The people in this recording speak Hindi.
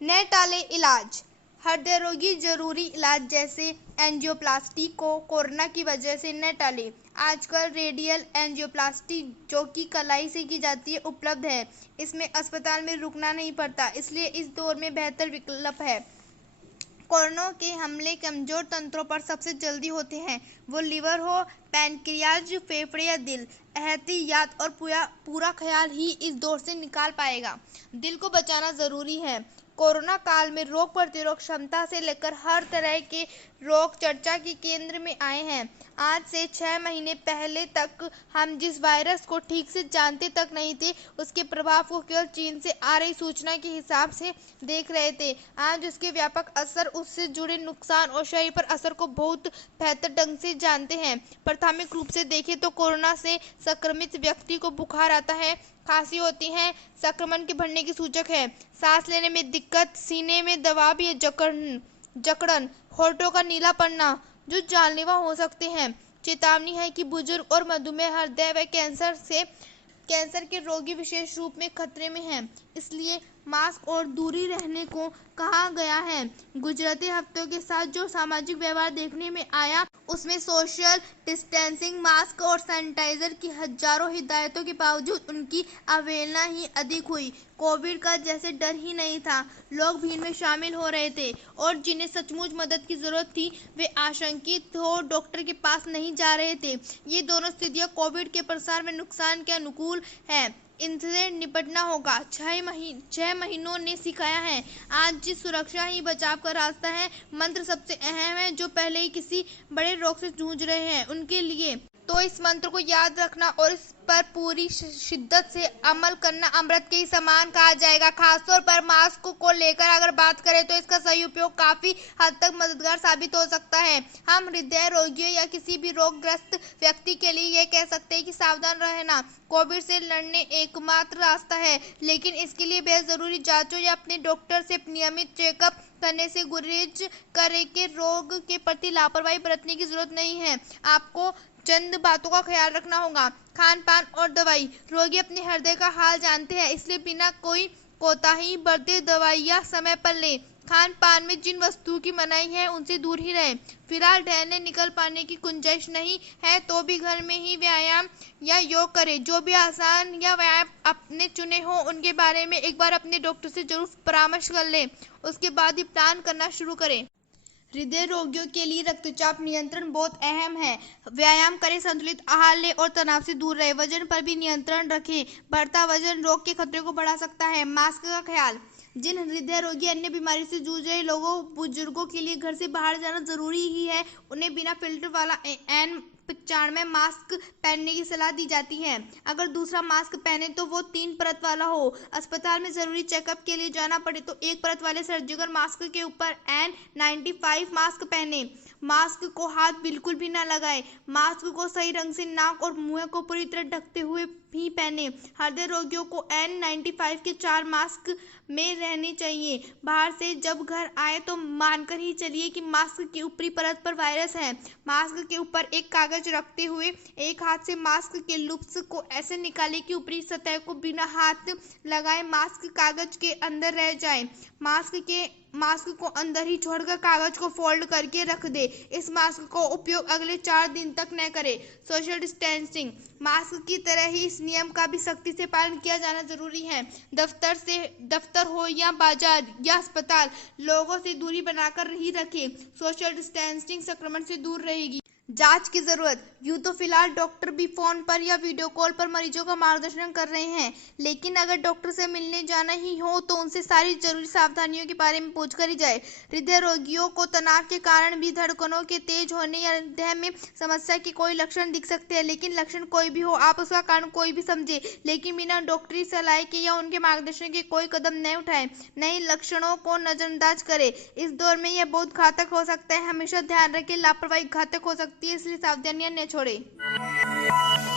न टालें इलाज। हृदय रोगी जरूरी इलाज जैसे एंजियोप्लास्टी को कोरोना की वजह से न टालें। आजकल रेडियल एंजियोप्लास्टी जो कि कलाई से की जाती है उपलब्ध है। इसमें अस्पताल में रुकना नहीं पड़ता, इसलिए इस दौर में बेहतर विकल्प है। कोरोना के हमले कमजोर तंत्रों पर सबसे जल्दी होते हैं, वो लिवर हो, पैनक्रियाज, फेफड़े या दिल। एहतियात और पूरा ख्याल ही इस दौर से निकाल पाएगा। दिल को बचाना जरूरी है। कोरोना काल में रोग प्रतिरोध क्षमता से लेकर हर तरह के रोग चर्चा के केंद्र में आए हैं। आज से 6 महीने पहले तक हम जिस वायरस को ठीक से जानते तक नहीं थे, उसके प्रभाव को केवल चीन से आ रही सूचना के हिसाब से देख रहे थे। आज उसके व्यापक असर, उससे जुड़े नुकसान और शरीर पर असर को बहुत बेहतर ढंग से जानते हैं। प्राथमिक रूप से देखें तो कोरोना से संक्रमित व्यक्ति को बुखार आता है, खांसी होती है, संक्रमण के बढ़ने की सूचक है। सांस लेने में दिक्कत, सीने में दबाव या जकड़न, होठों का नीला पड़ना जो जानलेवा हो सकते हैं। चेतावनी है कि बुजुर्ग और मधुमेह, हृदय व कैंसर के रोगी विशेष रूप में खतरे में हैं, इसलिए मास्क और दूरी रहने को कहा गया है। गुजरते हफ्तों के साथ जो सामाजिक व्यवहार देखने में आया, उसमें सोशल डिस्टेंसिंग, मास्क और सैनिटाइजर की हजारों हिदायतों के बावजूद उनकी अवहेलना ही अधिक हुई। कोविड का जैसे डर ही नहीं था। लोग भीड़ में शामिल हो रहे थे और जिन्हें सचमुच मदद की जरूरत थी, वे आशंकित हो डॉक्टर के पास नहीं जा रहे थे। ये दोनों स्थितियां कोविड के प्रसार में नुकसान के अनुकूल है। इनसे निपटना होगा। 6 महीनों ने सिखाया है, आज जिस सुरक्षा ही बचाव का रास्ता है। मंत्र सबसे अहम है। जो पहले ही किसी बड़े रोग से जूझ रहे हैं उनके लिए तो इस मंत्र को याद रखना और इस पर पूरी शिद्दत से अमल करना अमृत के ही समान कहा जाएगा। खासतौर पर मास्क को लेकर अगर बात करें तो इसका सही उपयोग काफी हद तक मददगार साबित हो सकता है। हम हृदय रोगियों या किसी भी रोगग्रस्त व्यक्ति के लिए यह कह सकते हैं कि सावधान रहना कोविड से लड़ने एकमात्र रास्ता है, लेकिन इसके लिए बेहद जरूरी जांचों या अपने डॉक्टर से नियमित चेकअप करने से गुरेज करे के रोग के प्रति लापरवाही बरतने की जरूरत नहीं है। आपको चंद बातों का ख्याल रखना होगा। खान पान और दवाई। रोगी अपने हृदय का हाल जानते हैं, इसलिए बिना कोई कोताही बरते दवाइयां समय पर लें। खान पान में जिन वस्तुओं की मनाही है उनसे दूर ही रहें। फिलहाल टहलने निकल पाने की गुंजाइश नहीं है तो भी घर में ही व्यायाम या योग करें। जो भी आसान या व्यायाम अपने चुने हो उनके बारे में एक बार अपने डॉक्टर से जरूर परामर्श कर लें, उसके बाद ही प्लान करना शुरू करें। हृदय रोगियों के लिए रक्तचाप नियंत्रण बहुत अहम है। व्यायाम करें, संतुलित आहार लें और तनाव से दूर रहें। वजन पर भी नियंत्रण रखें, बढ़ता वजन रोग के खतरे को बढ़ा सकता है। मास्क का ख्याल। जिन हृदय रोगी अन्य बीमारी से जूझ रहे लोगों, बुजुर्गों के लिए घर से बाहर जाना जरूरी ही है। उन्हें बिना फिल्टर वाला N95 मास्क पहनने की सलाह दी जाती है। अगर दूसरा मास्क पहने तो वो 3 परत वाला हो। अस्पताल में जरूरी चेकअप के लिए जाना पड़े तो 1 परत वाले सर्जिकल मास्क के ऊपर N95 मास्क पहने। मास्क को हाथ बिल्कुल भी ना लगाए। मास्क को सही रंग से नाक और मुंह को पूरी तरह ढकते हुए भी पहने। हृदय रोगियों को N95 के 4 मास्क में रहने चाहिए। बाहर से जब घर आए तो मानकर ही चलिए कि मास्क की ऊपरी परत पर वायरस है। मास्क के ऊपर एक कागज रखते हुए एक हाथ से मास्क के लूप्स को ऐसे निकालें कि ऊपरी सतह को बिना हाथ लगाए मास्क कागज के अंदर रह जाए। मास्क को अंदर ही छोड़कर कागज को फोल्ड करके रख दे। इस मास्क को उपयोग अगले 4 दिन तक न करें। Social distancing. मास्क की तरह ही इस नियम का भी सख्ती से पालन किया जाना जरूरी है। दफ्तर हो या बाजार या अस्पताल, लोगों से दूरी बनाकर ही रखें। सोशल डिस्टेंसिंग संक्रमण से दूर रहेगी। जांच की जरूरत। यूं तो फिलहाल डॉक्टर भी फोन पर या वीडियो कॉल पर मरीजों का मार्गदर्शन कर रहे हैं, लेकिन अगर डॉक्टर से मिलने जाना ही हो तो उनसे सारी जरूरी सावधानियों के बारे में पूछकर ही जाए। हृदय रोगियों को तनाव के कारण भी धड़कनों के तेज होने या हृदय में समस्या के कोई लक्षण दिख सकते हैं, लेकिन लक्षण कोई भी हो, आप उसका कारण कोई भी समझे, लेकिन बिना डॉक्टरी सलाह के या उनके मार्गदर्शन के कोई कदम न उठाए, नहीं लक्षणों को नजरअंदाज करे। इस दौर में यह बहुत घातक हो सकता है। हमेशा ध्यान रखें, लापरवाही घातक हो सकती है, इसलिए सावधानियां न छोड़ें।